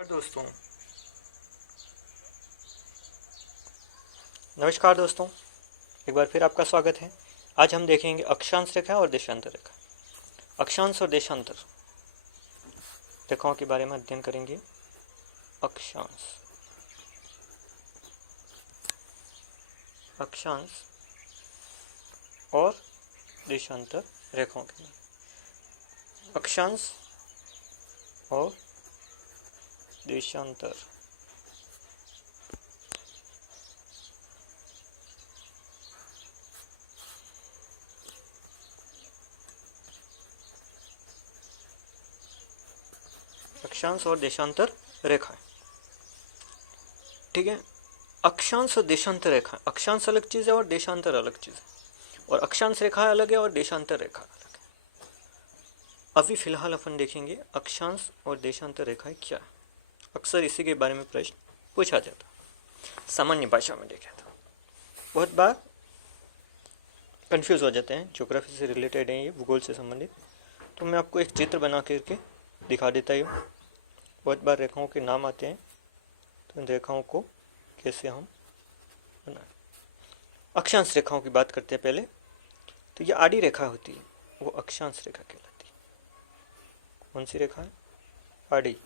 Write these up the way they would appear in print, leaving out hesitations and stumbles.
नमस्कार दोस्तों, एक बार फिर आपका स्वागत है। आज हम देखेंगे अक्षांश रेखा और देशांतर रेखा। अक्षांश और देशांतर रेखाओं के बारे में अध्ययन करेंगे। अक्षांश और देशांतर रेखाओं के बारे। अक्षांश और देशांतर अक्षांश और देशांतर रेखा। ठीक है, अक्षांश और देशांतर रेखा, अक्षांश अलग चीज है और देशांतर अलग चीज है, और अक्षांश रेखा अलग है और देशांतर रेखा अलग है। अभी फिलहाल अपन देखेंगे अक्षांश और देशांतर रेखाएं क्या है। अक्सर इसी के बारे में प्रश्न पूछा जाता, सामान्य भाषा में देखे तो बहुत बार कंफ्यूज हो जाते हैं। ज्योग्राफी से रिलेटेड है ये, भूगोल से संबंधित। तो मैं आपको एक चित्र बना करके दिखा देता हूँ। बहुत बार रेखाओं के नाम आते हैं, तो इन रेखाओं को कैसे हम बनाएं। अक्षांश रेखाओं की बात करते हैं पहले। तो ये आड़ी रेखा होती है, वो अक्षांश रेखा कहलाती है। कौन सी रेखा है? आड़ी,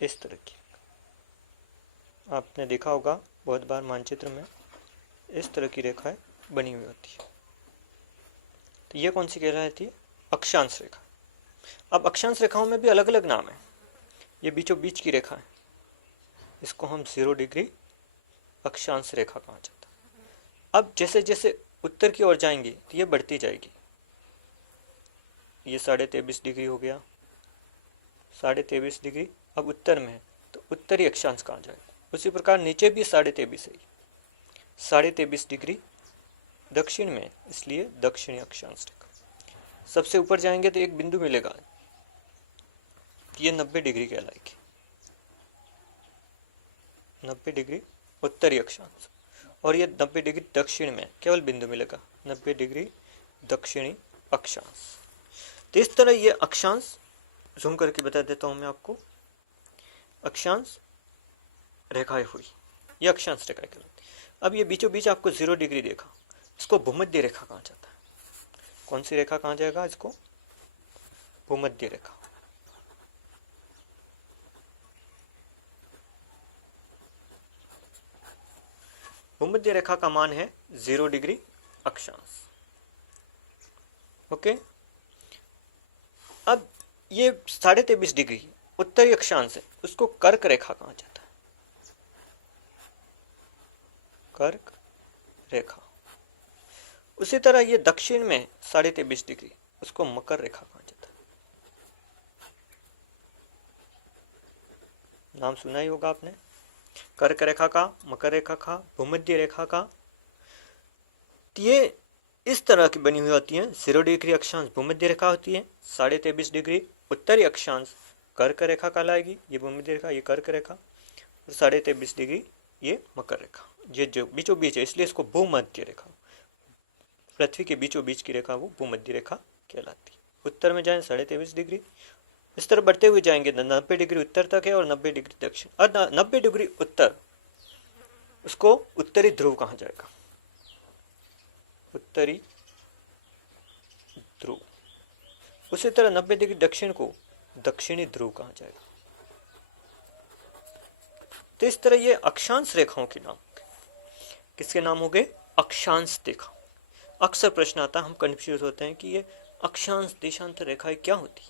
इस तरह की। आपने देखा होगा बहुत बार मानचित्र में इस तरह की रेखाएं बनी हुई होती है। तो ये कौन सी कहलाती है? अक्षांश रेखा। अब अक्षांश रेखाओं में भी अलग अलग नाम है। ये बीचों बीच की रेखा है, इसको हम 0 डिग्री अक्षांश रेखा कहा जाता है। अब जैसे जैसे उत्तर की ओर जाएंगे तो ये बढ़ती जाएगी। ये 23.5 डिग्री हो गया, 23.5 डिग्री अब उत्तर में है, तो उत्तरी अक्षांश कहा जाएगा। उसी प्रकार नीचे भी 23.5 है, 23.5 डिग्री दक्षिण में, इसलिए दक्षिणी अक्षांश रेखा। सबसे ऊपर जाएंगे तो एक बिंदु मिलेगा, ये 90 डिग्री कहलाएगी। 90 डिग्री उत्तरी अक्षांश, और ये 90 डिग्री दक्षिण में केवल बिंदु मिलेगा, 90 डिग्री दक्षिणी अक्षांश। तो इस तरह ये अक्षांश, जूम करके बता देता हूं मैं आपको, अक्षांश रेखाएं हुई, ये अक्षांश रेखा कहलाती। अब ये बीचों बीच आपको 0 डिग्री देखा, इसको भूमध्य रेखा कहा जाता है। कौन सी रेखा कहा जाएगा इसको? भूमध्य रेखा। भूमध्य रेखा का मान है 0 डिग्री अक्षांश। ओके, अब ये 23.5 डिग्री उत्तरी अक्षांश है, उसको कर्क रेखा कहा जाता है। कर्क रेखा। उसी तरह ये दक्षिण में 23.5 डिग्री, उसको मकर रेखा कहा जाता है। नाम सुना ही होगा आपने, कर्क रेखा का, मकर रेखा का, भूमध्य रेखा का। ये इस तरह की बनी हुई होती है। 0 डिग्री अक्षांश भूमध्य रेखा होती है, 23.5 डिग्री उत्तरी अक्षांश कर्क रेखा कहलाएगी, ये भूमध्य रेखा, ये कर्क रेखा, और 23.5 डिग्री ये मकर रेखा। ये जो बीचों बीच है, इसलिए इसको भूमध्य रेखा, पृथ्वी के बीचों बीच की रेखा वो भूमध्य रेखा कहलाती। उत्तर में जाए 23.5 डिग्री, इस तरह बढ़ते हुए जाएंगे 90 डिग्री उत्तर तक है, और 90 डिग्री दक्षिण, और 90 डिग्री उत्तर, उसको उत्तरी ध्रुव कहा जाएगा। उत्तरी ध्रुव। उसी तरह 90 डिग्री दक्षिण को दक्षिणी ध्रुव कहा जाएगा। तो इस तरह ये अक्षांश रेखाओं के नाम, किसके नाम हो गए? अक्षांश रेखा। अक्सर प्रश्न आता है, हम कंफ्यूज होते हैं कि ये अक्षांश देशांतर रेखाएं क्या होती।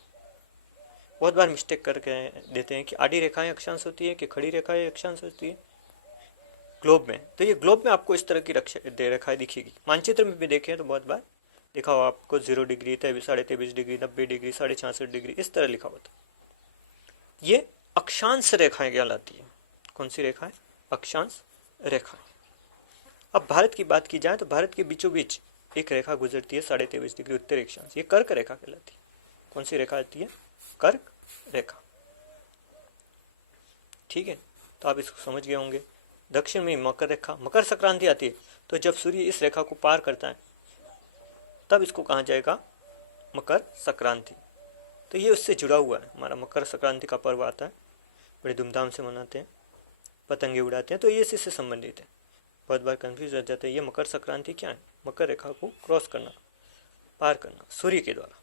बहुत बार मिस्टेक करके देते हैं कि आड़ी रेखाएं अक्षांश होती है कि खड़ी रेखाएं अक्षांश होती है ग्लोब में। तो ये ग्लोब में आपको इस तरह की रेखाएं दिखेगी। मानचित्र में भी देखें तो बहुत बार लिखा हुआ आपको 0 डिग्री, 23.5 डिग्री, 90 डिग्री, 66.5 डिग्री, इस तरह लिखा होता है। ये अक्षांश रेखाएं कहलाती है। कौन सी रेखा है? अक्षांश रेखा। अब भारत की बात की जाए तो भारत के बीचों बीच एक रेखा गुजरती है 23.5 डिग्री उत्तरी अक्षांश, ये कर्क रेखा कहलाती है। कौन सी रेखा आती है? कर्क रेखा। ठीक है, तो आप इसको समझ गए होंगे। दक्षिण में मकर रेखा, मकर संक्रांति आती है, तो जब सूर्य इस रेखा को पार करता है तब इसको कहा जाएगा मकर संक्रांति। तो ये उससे जुड़ा हुआ है, हमारा मकर संक्रांति का पर्व आता है बड़े धूमधाम से मनाते हैं, पतंगे उड़ाते हैं, तो ये इसी से संबंधित है। बहुत बार कंफ्यूज हो जाते हैं, ये मकर संक्रांति क्या है? मकर रेखा को क्रॉस करना, पार करना सूर्य के द्वारा।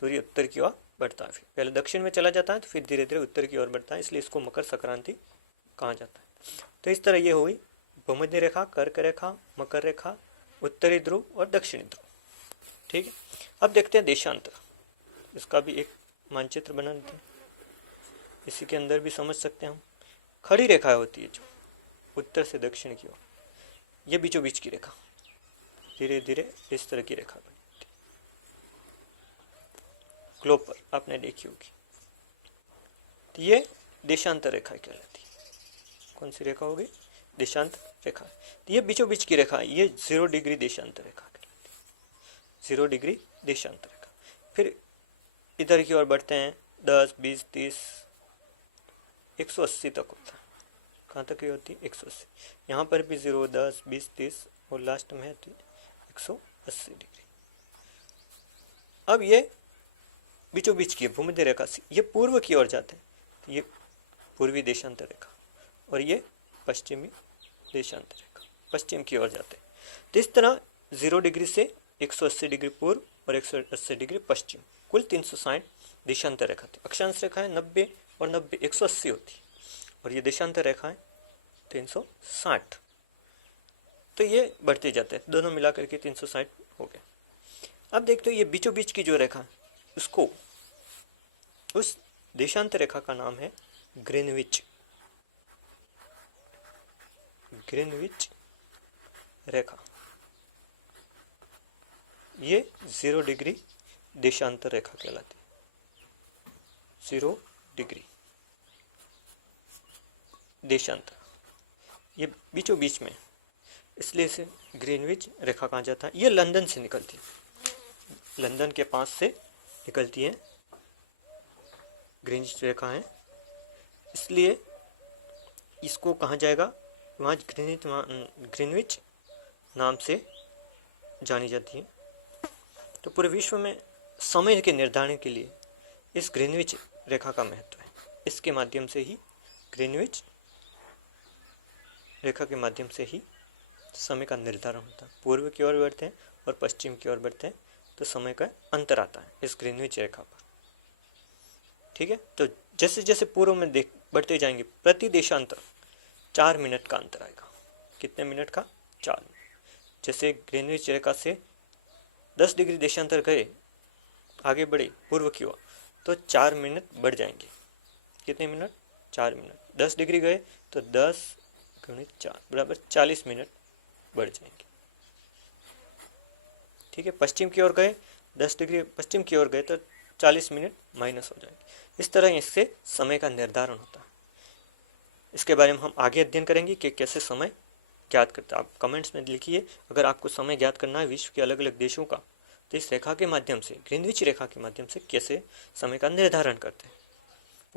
सूर्य उत्तर की ओर बढ़ता है, फिर पहले दक्षिण में चला जाता है, तो फिर धीरे धीरे उत्तर की ओर बढ़ता है, इसलिए इसको मकर संक्रांति कहा जाता है। तो इस तरह ये हुई भूमध्य रेखा, कर्क रेखा, मकर रेखा, उत्तरी ध्रुव और दक्षिणी ध्रुव। ठीक है, अब देखते हैं देशांतर। इसका भी एक मानचित्र बना देते हैं, इसी के अंदर भी समझ सकते हैं हम। खड़ी रेखा होती है जो उत्तर से दक्षिण की ओर, ये बीचों बीच की रेखा, धीरे धीरे इस तरह की रेखा बनती है। ग्लोब पर आपने देखी होगी, तो ये देशांतर रेखा कहलाती है। कौन सी रेखा होगी? देशांतर रेखा। तो ये बीचों बीच की रेखा, ये 0 डिग्री देशांतर रेखा कहलाती है। 0 डिग्री देशांतर रेखा। फिर इधर की ओर बढ़ते हैं, 10, 20, 30, 180 तक होता है। कहाँ तक ये होती है? 180। यहाँ पर भी 0, 10, 20, 30 और लास्ट में है 180 डिग्री। अब ये बीचों बीच की भूमध्य रेखा से ये पूर्व की ओर जाते हैं, तो ये पूर्वी देशांतर रेखा, और ये पश्चिमी देशांतर रेखा, पश्चिम की ओर जाते हैं। तो इस तरह 0 डिग्री से 180 डिग्री पूर्व और 180 डिग्री पश्चिम, कुल 360 देशांतर रेखा थी। अक्षांश रेखाएं 90 और 90 180 होती, और ये देशांतर रेखाएं 360। तो ये बढ़ते जाते हैं, दोनों मिलाकर के 360 हो गए। अब देखते हो ये बीचों बीच की जो रेखा, उसको, उस देशांतर रेखा का नाम है ग्रीनविच। ग्रीनविच रेखा, ये 0 डिग्री देशांतर रेखा कहलाती है। 0 डिग्री देशांतर, ये बीचों बीच में, इसलिए इसे ग्रीनविच रेखा कहा जाता है। ये लंदन से निकलती है, लंदन के पास से निकलती है ग्रीनविच रेखा है, इसलिए इसको कहा जाएगा, वहाँ ग्रीनविच नाम से जानी जाती है। तो पूरे विश्व में समय के निर्धारण के लिए इस ग्रीनविच रेखा का महत्व है। इसके माध्यम से ही, ग्रीनविच रेखा के माध्यम से ही समय का निर्धारण होता है। पूर्व की ओर बढ़ते हैं और पश्चिम की ओर बढ़ते हैं, तो समय का अंतर आता है इस ग्रीनविच रेखा पर। ठीक है, तो जैसे जैसे पूर्व में बढ़ते जाएंगे, प्रति देशांतर 4 मिनट का अंतर आएगा। कितने मिनट का? 4 मिनट। जैसे ग्रीनविच रेखा से 10 डिग्री देशांतर गए, आगे बढ़े पूर्व की ओर, तो 4 मिनट बढ़ जाएंगे। कितने मिनट? 4 मिनट। 10 डिग्री गए तो 10 गुणित 4 बराबर 40 मिनट बढ़ जाएंगे। ठीक है, पश्चिम की ओर गए, 10 डिग्री पश्चिम की ओर गए तो 40 मिनट माइनस हो जाएंगे। इस तरह इससे समय का निर्धारण होता है। इसके बारे में हम आगे अध्ययन करेंगे कि कैसे समय ज्ञात करता है। आप कमेंट्स में लिखिए, अगर आपको समय ज्ञात करना है विश्व के अलग अलग देशों का, तो इस रेखा के माध्यम से, ग्रीनविच रेखा के माध्यम से कैसे समय का निर्धारण करते हैं,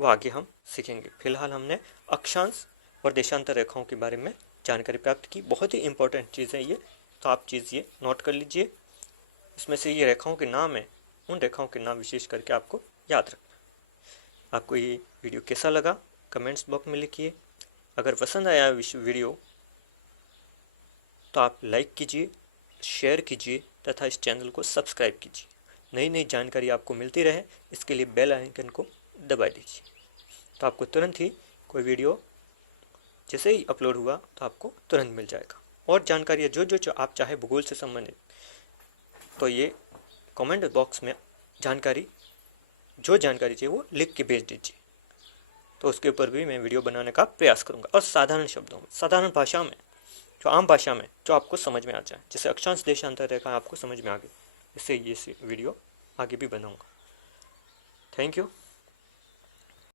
वो आगे हम सीखेंगे। फिलहाल हमने अक्षांश और देशांतर रेखाओं के बारे में जानकारी प्राप्त की। बहुत ही इंपॉर्टेंट चीज़ है ये, तो आप चीज़ ये नोट कर लीजिए। इसमें से ये रेखाओं के नाम है, उन रेखाओं के नाम विशेष करके आपको याद रखना। आपको ये वीडियो कैसा लगा कमेंट्स बॉक्स में लिखिए। अगर पसंद आया वीडियो तो आप लाइक कीजिए, शेयर कीजिए तथा इस चैनल को सब्सक्राइब कीजिए। नई नई जानकारी आपको मिलती रहे, इसके लिए बेल आइकन को दबा दीजिए, तो आपको तुरंत ही कोई वीडियो जैसे ही अपलोड हुआ तो आपको तुरंत मिल जाएगा। और जानकारी जो आप चाहे भूगोल से संबंधित, तो ये कमेंट बॉक्स में जो जानकारी चाहिए वो लिख के भेज दीजिए, तो उसके ऊपर भी मैं वीडियो बनाने का प्रयास करूँगा। और साधारण शब्दों में, साधारण भाषा में, जो आम भाषा में, जो आपको समझ में आ जाए, जैसे अक्षांश देशांतर रेखा आपको समझ में आ गई, इससे ये वीडियो आगे भी बनाऊँगा। Thank you.